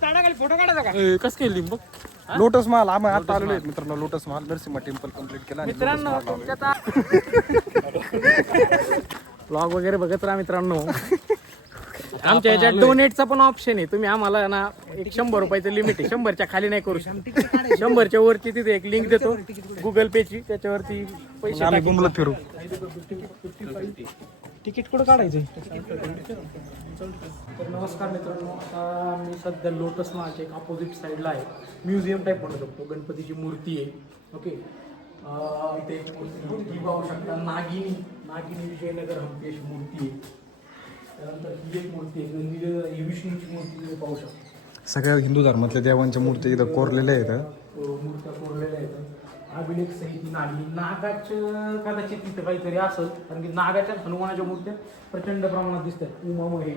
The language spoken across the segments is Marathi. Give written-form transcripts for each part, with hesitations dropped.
फोटो काढायचा का कस केली बघ लोटस महल आम्ही आता आलेलो आहेत मित्रांनो. Lotus Mahal Narasimha temple complete केला. मित्रांनो ब्लॉग वगैरे बघत राहा मित्रांनो. आमच्या याच्यात डोनेटचा पण ऑप्शन आहे. तुम्ही आम्हाला ना एक 100 रुपयाचं लिमिट आहे. 100च्या खाली नाही करू शकत. 100च्या वरती तिथे एक लिंक देतो गुगल पेची. त्याच्यावरती पैसे आम्ही बुमलत फिरू. तिकीट कुठं काढायचं. तर नमस्कार मित्रांनो. आता मी सध्या लोटस महलच्या एक अपोजिट साईडला आहे. म्युझियम टाईप म्हणू शकतो. गणपतीची मूर्ती आहे. ओके इथे एक मूर्ती पाहू शकता. नागिनी विजयनगर हंपी अशी मूर्ती आहे. त्यानंतर ही एक मूर्ती आहे. ही विष्णूची मूर्ती तुम्ही पाहू शकता. सगळ्या हिंदू धर्मातल्या देवांच्या मूर्ती इथं कोरलेल्या आहेत. मूर्त्या कोरलेल्या आहेत. अभिलेख सहित नागाचं कदाचित तिथं काहीतरी असेल. कारण की नागाच्या हनुमानाच्या मूर्त्या प्रचंड प्रमाणात दिसतात. उमा महेश.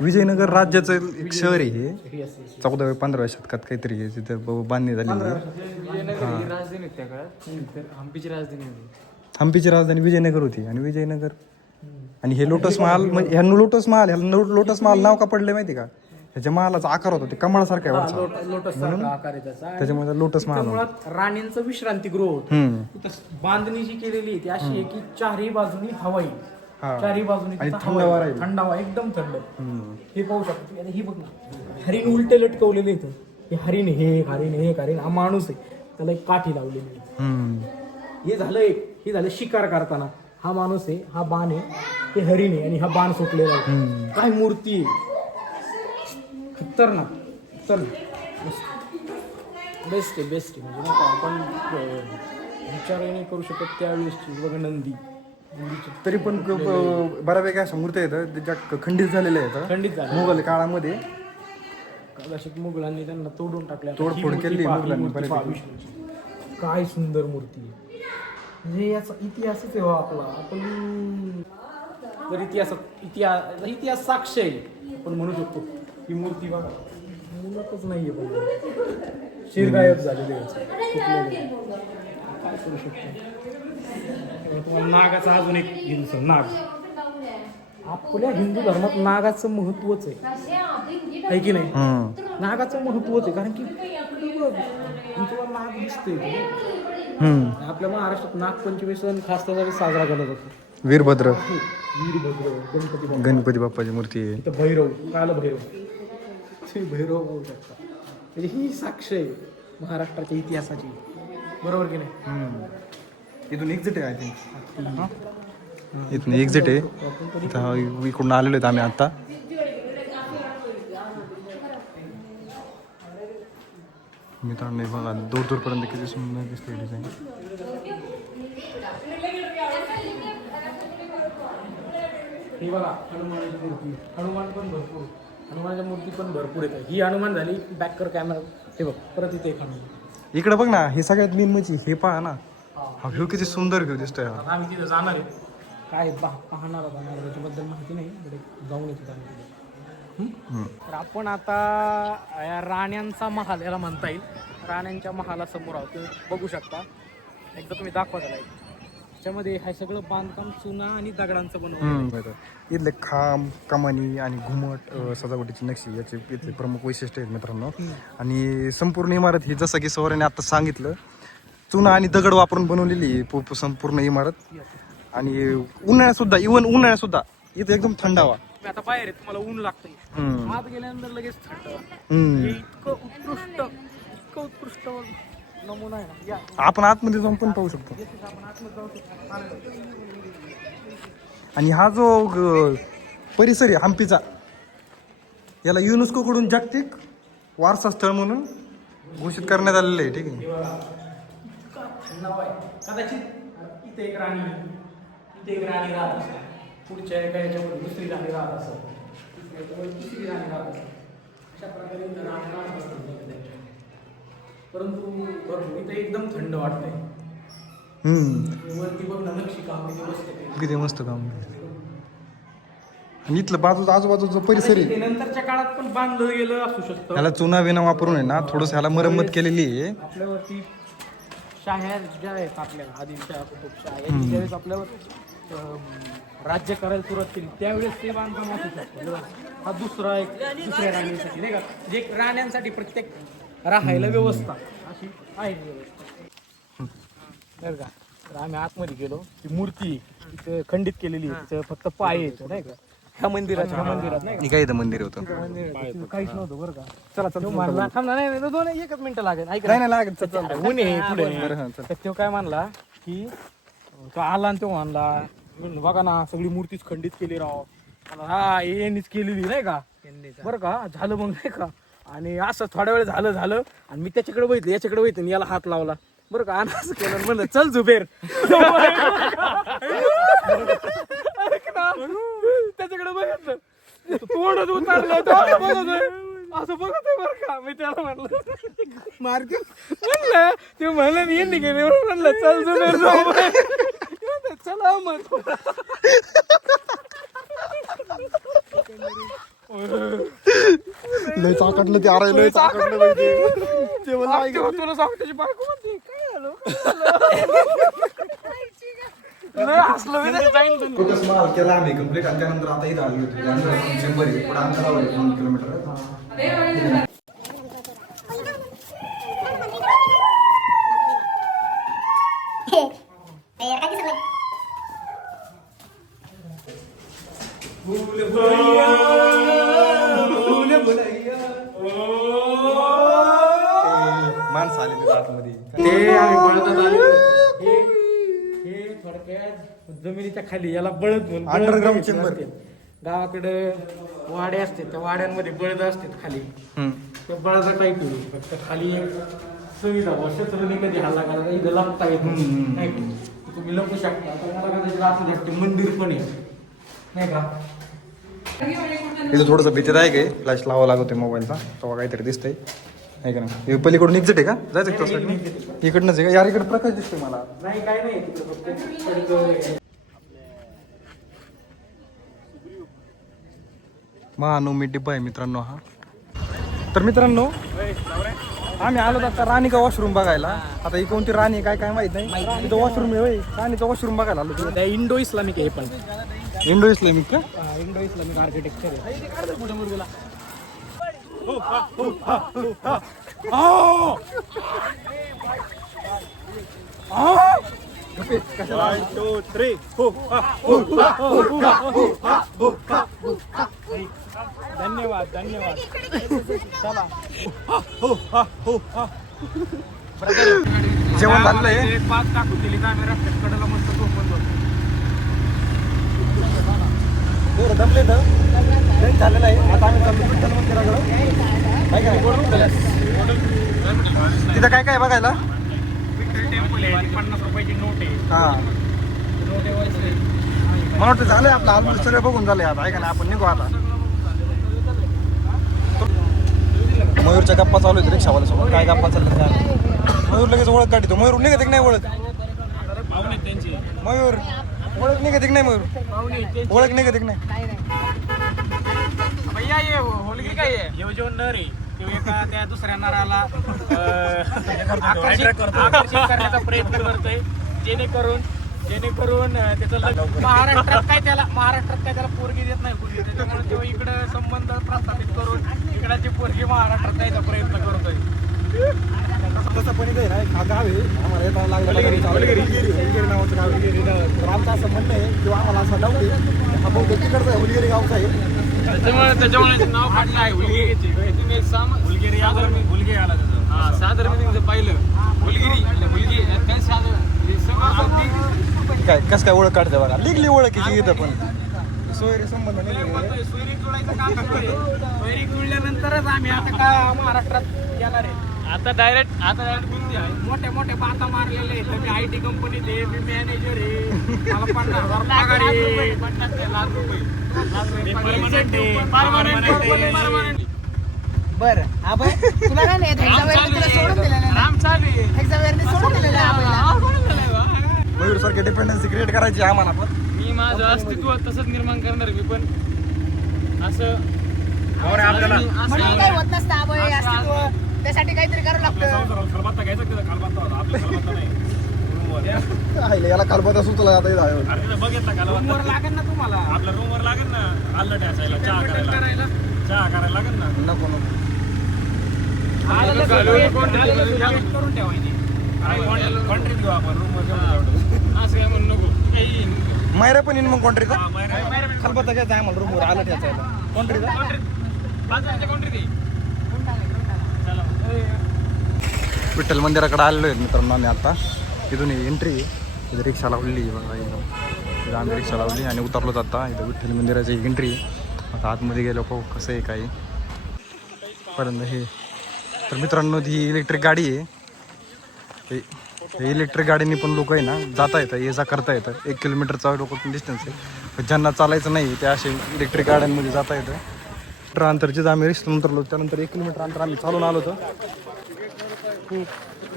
विजयनगर राज्याचं एक शहर आहे हे. 14व्या-15व्या शतकात काहीतरी आहे तिथं बांधणी झालेली आहे. विजयनगर राजधानी त्या काळात हंपीची राजधानी होती. हंपीची राजधानी विजयनगर होती. आणि विजयनगर आणि हे लोटस महल म्हणजे ह्या लोटस महल नाव का पडले माहिती का. ह्याच्या महालाचा आकार होता ते कमळासारखा आहे. लोटस आकार आहे त्याचा. त्याच्यामुळे लोटस महल. मुळात राणींचं विश्रांतीगृह होतं. बांधणी जी केलेली आहे ती अशी आहे की चारही बाजूनी हवाई. चारही बाजूनी थंडावा एकदम थंड. हे पाहू शकतो. आणि ही बघ ना हरिण उलटे लटकवलेले इथं. हे हरिण हे हरिण हा माणूस आहे. त्याला एक काठी लावलेली आहे. हे झालं शिकार करताना. हा माणूस आहे. हा बाण आहे. हे हरिण आहे आणि हा बाण सुटलेला आहे. काय मूर्ती आहे. खतरनाक बेस्ट आहे म्हणजे नाही का आपण विचारही नाही करू शकत त्यावेळेसची. बघा नंदी तरी पण बऱ्यापैकी अशा मूर्त्या आहेत ज्या खंडित झालेल्या आहेत. खंडित झाले मुघल काळामध्ये. कदाचित मुघलांनी त्यांना तोडून टाकल्या. तोडफोड केली मुघलांनी. काय सुंदर मूर्ती आहे. म्हणजे याचा इतिहासच आहे आपला. आपण जर इतिहास साक्ष आहे आपण म्हणू शकतो. ही मूर्ती बघा मुलतच नाहीये. पण शिर गायब झालेले काय करू शकतो. तुम्हाला नागाचा अजून एक हिंदू नाग. आपल्या हिंदू धर्मात नागाचं महत्वच आहे की नाही. नागाचं महत्वच आहे. कारण की तुम्हाला नाग दिसतोय. आपल्या महाराष्ट्रात नागपंचमी सण खास त्यासाठी साजरा केला जातो. वीरभद्र गणपती बाप्पाची मूर्ती आहे. इथं भैरव होऊ शकता. म्हणजे ही साक्ष आहे महाराष्ट्राच्या इतिहासाची. बरोबर की नाही. इथून एक्झिट आहे आय थिंक. इथून एक्झिट आहे. इकडून आलेलो आहेत आम्ही आता. मित्रांनो बघा दूरपर्यंत किती सुंदर दिसते डिझाईन. ही बघा हनुमानाची मूर्ती. हनुमानाच्या मूर्ती पण भरपूर येतात. ही हनुमान झाली बॅकर कॅमेरा. हे बघ परत इथे एक हनुमान. इकडे बघ ना. हे सगळ्यात मेन म्हणजे हे पहा ना. हा व्ह्यू किती सुंदर व्ह्यू दिसतोय. आम्ही तिथं जाणार आहे. काय पाहणार त्याच्याबद्दल माहिती नाही. जाऊन येतो आम्ही. तर आपण आता या राण्यांचा महाल याला म्हणता येईल. राण्यांच्या महालासमोर आहोत. तुम्ही बघू शकता. एकदा तुम्ही दाखवा त्याला. त्याच्यामध्ये हे सगळं बांधकाम चुना आणि दगडांचं बनवलं. इथले खांब कमानी आणि घुमट सजावटीची नक्षी याचे इथले प्रमुख वैशिष्ट्य आहेत मित्रांनो. आणि संपूर्ण इमारत ही जसं की सौर्याने आता सांगितलं चुना आणि दगड वापरून बनवलेली संपूर्ण इमारत. आणि उन्हाळ्यात सुद्धा इथे एकदम थंडावा. आता बाहेर आहे तुम्हाला ऊन लागतं. आत गेल्यानंतर लगेच थंड. इतकं उत्कृष्ट नमुना आहे. आपण आतमध्ये जाऊन पण पाहू शकतो. आणि हा जो परिसर आहे हंपीचा याला युनेस्को कडून जागतिक वारसा स्थळ म्हणून घोषित करण्यात आलेलं आहे. ठीक आहे. कदाचित इथे एक राणी राहत असेल. पुढच्या एका याच्यामध्ये दुसरी राणी राहत असेल. तिसरी राणी राहत असेल. अशा प्रकारे राणी राहत असतील. परंतु इथे एकदम थंड वाटतंय. वरती बघ ना नक्षी काम किती मस्त काम. आणि इथलं आजूबाजूचा परिसर आहे. नंतरच्या काळात पण बांधलं गेलं असू शकतं. ह्याला चुना विना वापरून आहे ना थोडस ह्याला मरम्मत केलेली आहे. आपल्यावरती शाह्या ज्या आहेत आपल्या आदिलशाह कुतुबशाह यांनी ज्यावेळेस आपल्यावर राज्य करायला सुरुवात केली त्यावेळेस ते बांधकाम असू शकतं. हा दुसऱ्या राण्यांसाठी नाही का, जे राण्यांसाठी प्रत्येक राहायला व्यवस्था अशी आहे व्यवस्था बरं का. तर आम्ही आतमध्ये गेलो, ती मूर्ती तिथं खंडित केलेली आहे, तिथं फक्त पाय येतो नाही का ह्या मंदिरात नाही का. काय इथं मंदिर होतं? तिथं काहीच नव्हतं बरं का. चला म्हणला थांब ना, नाही नाही, दोन एकच मिनिटं लागेल. ऐक नाही लागत. ऊन आहे पुढे. तर तो काय म्हणला की तो आला आणि तो म्हणला म्हणलं, बघा ना सगळी मूर्तीच खंडित केली राव. हा यांनीच केलेली नाही का बरं का. झालं मग नाही का, आणि असं थोड्या वेळ झालं आणि मी त्याच्याकडे बघितलं, याच्याकडे बघितलं आणि याला हात लावला बरं का. आणि असं केलं म्हणलं चल झुबेर. त्याच्याकडे बघितलं तोंडच उतारलं, असं बघतोय बरं का. मी त्याला म्हणलं मार्केट म्हणलं, ते म्हणलं मी यांनी गेले म्हणलं चल झुबेर चला मग. लय चाकडलं ते, अरे लय चाकडलं पाहिजे ते. मला तुला सांग त्याची बायको म्हणते काय झालं लय हसलो मी त्याच्या जाईन तो कसं माल केला आम्ही कंप्लीट, आणि त्यानंतर आता इथं आली होती. अंतर 100 आहे, पुढे अंतरावर आहे 2 किलोमीटर. माणसं आली तिथं आतमध्ये. ते आम्ही बळदात आलो. हे थोडक्यात जमिनीच्या खाली याला बळद म्हणून Underground chamber. गावाकडे वाड्या असतात, त्या वाड्यांमध्ये बळद असतात खाली. त्या बळदा टाईप फक्त खाली एक सुविधा शत्रूने कधी हल्ला करायचा इथं लपता येत नाही का? तुम्ही लपू शकता. आता मला कदाचित असं वाटतं मंदिर पण आहे नाही का. इथं थोडंसं भीतीत आहे काय, फ्लॅश लावा लागतोय मोबाईलचा, तेव्हा काहीतरी दिसतंय आहे का नाही. पलीकडून एक्झिट आहे का, जायचं का तसं? इकडनंच आहे का? यार इकडे प्रकाश दिसतोय मला. नाही काय नाही तिकडे फक्त महानवमी डिब्बा आहे मित्रांनो हा. तर मित्रांनो आम्ही आलो आता राणीचा वॉशरूम बघायला. आता ही कोणती राणी काय काय माहित नाही. तिथं वॉशरूम आहे, राणीचा वॉशरूम बघायला आलो. त्या इंडो इस्लामिक आहे पण इंडो इस्लामिक का? इंडो इस्लामिक आर्किटेक्चर आहे. धन्यवाद धन्यवाद. चला जेवण झालंय. पाच टाकून दिली तर आम्ही रस्त्यात कडेला मस्त झोपत होतो. दमले तर लेट झालेलं आहे. आता आम्ही चाललो विठ्ठल मंदिराकडे. काय काय तिथं काय काय बघायला? विठ्ठल टेम्पल आहे, 50 रुपयाची नोट आहे. हा नोट आहे. मला वाटतं झालंय आपलं ऑलमोस्ट सगळं बघून झालंय आता आहे का नाही. आपण निघू आता. मयूरच्या गप्पा चालू आहेत रिक्षावाल्यासोबत. काय गप्पा चालल्या त्या? मयूर लगेच ओळख काढतो. मयूर निघत की नाही ओळख? मयूर ओळख निघत की नाही? मयूर ओळख निघत की नाही? भैया ये होलगी काय आहे? हे जो नर आहे तो एका त्या दुसऱ्या नराला आकर्षित करण्याचा प्रयत्न करतोय, जेणेकरून त्याचं लग्न महाराष्ट्रात काय त्याला पोरगी देत नाही कोणी. त्याच्यामुळे तो इकडं संबंध प्रस्थापित करून इकडाची पोरगी महाराष्ट्रात द्यायचा प्रयत्न करतोय. तसं पण इथे आहे ना, गाव आहे आम्हाला येताना लागलं हुलगिरी नावाचं गाव आहे. तर आमचं असं म्हणणं आहे किंवा आम्हाला असं नव्हते हा बहुतेक तिकडचं आहे, हुलगिरी गावचा आहे. त्याच्यामुळे नाव काढलं आहे हुलगिरीची. तुम्ही हुलगिरी आला मी हुलगी आला त्याचं. हा सादर मी तुमचं पाहिलं हुलगिरी काय सादर काय कसं काय ओळख काढते बघा. लिगली ओळखीची इथं पण सोयरी संबंध नाही. सोयरी जुळायचं काम करतोय. सोयरी जुळल्यानंतरच आम्ही आता का महाराष्ट्रात येणार आहे. आता डायरेक्ट बिंदी आहे. मोठ्या बाता मारलेले आहेत. मी IT कंपनीत आहे, मी मॅनेजर आहे, मला 50,000 पगार आहे. 50 लाख रुपये बरं आबाई तुला काय नाही तुला सोडून दिलं नाही. काम चालू आहे. सोडून दिलेलं आहे आबाईला. मयूर सारखे डिपेंडन्सी क्रिएट करायची आहे आम्हाला पण. मी माझं अस्तित्व तसंच निर्माण करणार. मी पण असं म्हणून काही होत नसतं आबाई अस्तित्व. त्यासाठी काहीतरी करावं लागतं. याला कालबता सुचला आता बघितला का रूमवर लागेल ना तुम्हाला आपल्या रूमवर लागेल ना आल्ला ठेसायला चहा करायला लागेल ना नको नको करून ठेवायची कॉन्ट्रीट घेऊ आपण रूमवर असं काय म्हणू नको मायरा पण येईन मग कॉन्ट्रीचा कॉन्ट्रीट कालबता घ्यायचा आहे मला रूमवर आलं ठेचायला कॉन्ट्रीचा विठ्ठल मंदिराकडे आलेलो आहेत मित्रांनो आम्ही आता इथून एंट्री इथं रिक्षा लावली बघा एकदम इथं आम्ही रिक्षा लावली आणि उतरलो आता इथं विठ्ठल मंदिराची एंट्री आता आतमध्ये गेलो पाहू कसं आहे काही पर्यंत हे तर मित्रांनो ही इलेक्ट्रिक गाडी आहे हे इलेक्ट्रिक गाडीने पण लोक आहे ना जाता येतं ये जा करता येतं 1 किलोमीटरचा लोक डिस्टन्स आहे ज्यांना चालायचं नाही ते असे इलेक्ट्रिक गाड्यांमध्ये जाता येतं मीटर अंतरचीच आम्ही रिक्षा उतरलो त्यानंतर 1 किलोमीटर अंतर आम्ही चालून आलो होतो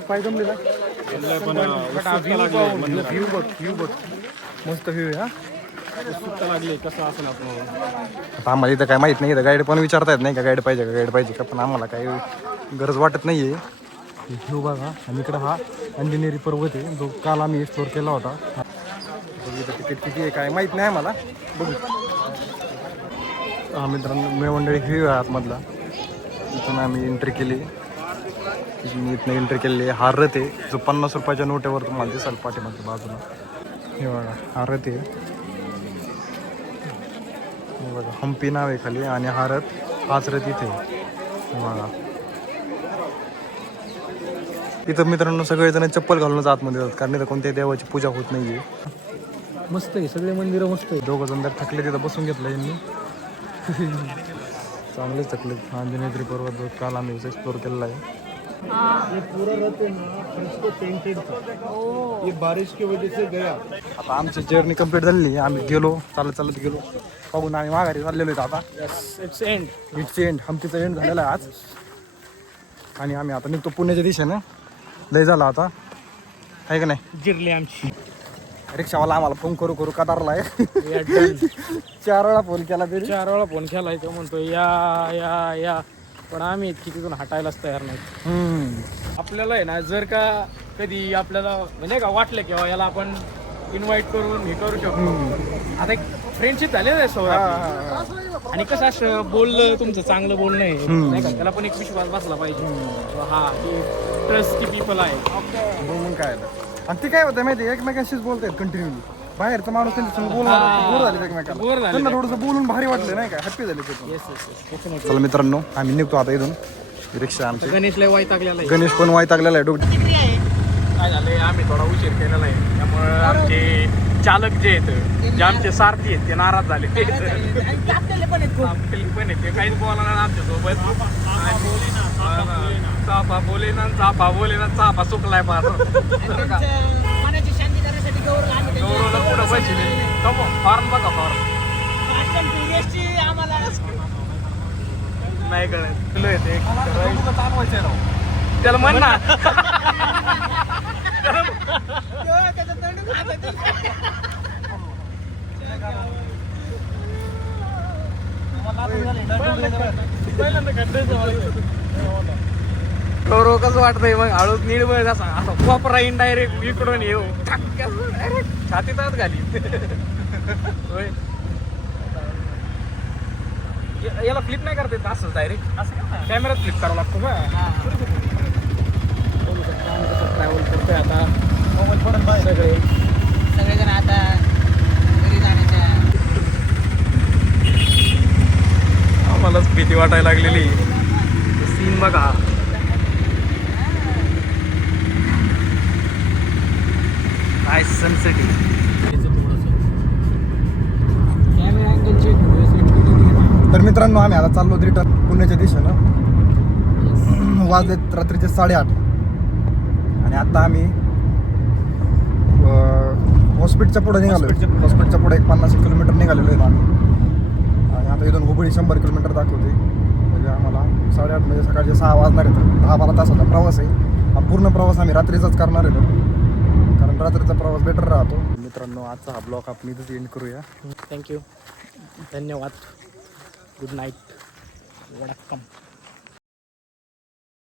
पाय जमलेला व्ह्यू बघ मस्त व्ह्यू आहे लागले कसं असेल आपण आता आम्हाला इथं काय माहीत नाही इथं गाईड पण विचारता येत नाही का गाईड पाहिजे का पण आम्हाला काही गरज वाटत नाही आहे व्ह्यू बघा आणि इकडं हा अंजनेरी पर्वत आहे जो काल आम्ही एक्सप्लोर केला होता इथं तिकीट किती आहे काय माहीत नाही आम्हाला बघू हा मित्रांनो मेळमंडळी व्ह्यू आहे आतमधला इथून आम्ही एंट्री केली इथनं एंट्री केलेली आहे हा रथ आहे जो 50 रुपयाच्या नोटेवर तुम्हाला दिसाल पाठीमागच्या बाजूला हे बघा हा रथ आहे हे बघा हम्पी नाव आहे खाली आणि हा रथ हाच रथ इथे हे बघा इथं मित्रांनो सगळेजण चप्पल घालूनच आतमध्ये जातात कारण इथं कोणत्याही देवाची पूजा होत नाहीये मस्त आहे सगळे मंदिरं मस्त आहे दोघं जण जर थकले तिथं बसून घेतलं यांनी चांगलेच थकले अंजनेरी पर्वत काल आम्ही एक्सप्लोर केलेला आहे पूरा रथ है ना इसको पेंटेड था ये बारिश की वजह से गया आता आमची जर्नी कंप्लीट झाली आम्ही गेलो चालत गेलो बघून आम्ही माघारी चाललेलो आहेत आता इट्स एंड एंड हम्पीचा एंड झालेला आहे आज आणि आम्ही आता निघतो पुण्याच्या दिशेनं लय झाला आता आहे का नाही जिरली आमची रिक्षावाला आम्हाला फोन करू कदारला आहे 4 वेळा फोन केला तरी 4 वेळा फोन केलाय तो म्हणतो या या या पण आम्ही इतकी तिथून हटायलाच तयार नाही आपल्याला आहे ना जर का कधी आपल्याला म्हणजे का वाटलं की याला आपण इन्व्हाइट करून हे करू शकतो आता एक फ्रेंडशिप झाली ना सोबत आणि कसं असं बोललं तुमचं चांगलं बोलणं आहे नाही का त्याला पण एक विश्वास बसला पाहिजे हा की ट्रस्टी पीपल आहे मग काय आणि ते काय होतं माहिती एकमेकांशीच बोलतायत कंटिन्युअली बाहेरचा माणूस त्यांच्यासंग बोर झाले एकमेकाला त्यांना थोडंसं बोलून भारी वाटलं नाही का हॅप्पी झाले ते चला मित्रांनो आम्ही निघतो आता इथून रिक्षा आमची गणेशला वैतागलेला आहे गणेश पण वैतागलेला आहे काय झालंय आम्ही थोडा उशीर केलेला आहे त्यामुळे आमचे चालक जे आहेत जे आमचे सारथी आहेत ते नाराज झाले आपल्याला पण आहेत ते काहीच बोलणार नाही आमच्या सोबत चापा बोले ना चापा सुकलाय फार गौरवला पुढं बसले फॉर्म बघा फॉर्म नाही कळत त्याला म्हण ना गौरव कसं वाटतंय मग हळूच नीड बघ असा कोपरा इनडायरेक्ट इकडून येऊ छातीतच घाली होय याला फ्लिप नाही करता येत असं डायरेक्ट असं कॅमेरात फ्लिप करावं लागतो का ट्रॅव्हल करतोय आता सगळेजण आता घरी जाण्याच्या आम्हालाच भीती वाटायला लागलेली सीन बघा काय सनसेट तर मित्रांनो आम्ही आता चाललो रिटर्न पुण्याच्या दिशेनं वाजलेत रात्रीचे 8:30 आणि आता आम्ही हॉस्पिटलच्या पुढे निघालो हॉस्पिटलच्या पुढे 50 किलोमीटर निघालेलो आहेत आम्ही आणि आता इथून हुबळी 100 किलोमीटर दाखवते म्हणजे आम्हाला 8:30 म्हणजे सकाळचे 6 वाजणार आहेत 10-12 तासाचा प्रवास आहे हा पूर्ण प्रवास आम्ही रात्रीचाच करणार आहे कारण रात्रीचा प्रवास बेटर राहतो मित्रांनो आजचा हा ब्लॉग आपण इथेच एंड करूया थँक्यू धन्यवाद गुड नाईट वडक्कम